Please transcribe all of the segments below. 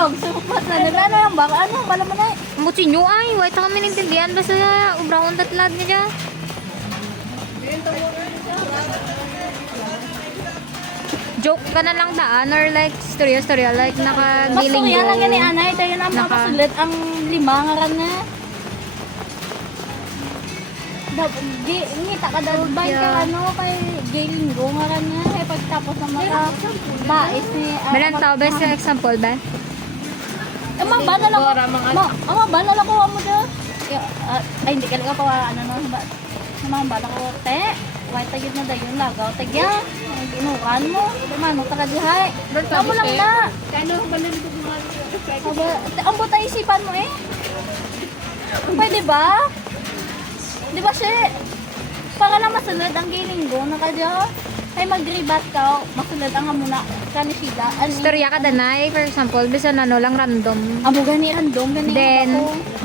Tagalog. Sumat na nila na lang ba? Ano? Bala mo na eh. Mutsi nyo ay, wait kami nintindihan ba sa ubrahon tatlad nga dyan? Joke ka na lang daan or like storya like Mas nakagiling kaya lang yan ni Anay. Dahil na Naka- mapasulit ang lima nga ran na. Ngita ka daw ba ka ano kay Gay Linggo nga ran na. Kaya pagtapos na maka bais ni... Balang tao ba sa example ba? Ama ba na lang ko? Ama ba na lang ko mo dyan? Ay hindi ka lang ko ano no. Ama ba na ko? Te, white tagid na dayon lagaw. Tagya. Inukan mo. Mano ta ka dihay. Amo lang na. Kano ba nalito mga Ang buta isipan mo eh. Pwede ba? Di ba siya? Para lang masulod ang gilinggo na kadyo. Ay mag-rebat ka, masulod ang muna kanisida. Storya ka danay, for example, bisa na no lang random. Amo gani random gani. Then,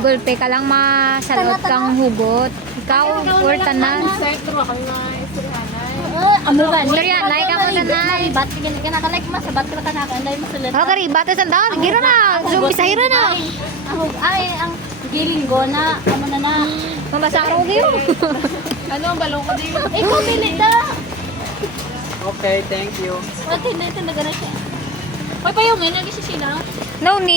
gulpe ka lang masalot kang hugot. Ikaw, or tanan. Sentro ako nga istoryanay. Amo gani. Storya, nay ka mo danay. Rebat gani ka na like masabat ka na kanday masulod. Oh, kari, bato sa daon. Gira na. Zoom, bisahira na. Ang gilinggo na, amo na na. Mabasa ka rin Ano ang balong ko din? Ikaw pili na. Okay, thank you. Wala hindi na siya. Hoy pa yung ngayon nagisi sila. No need.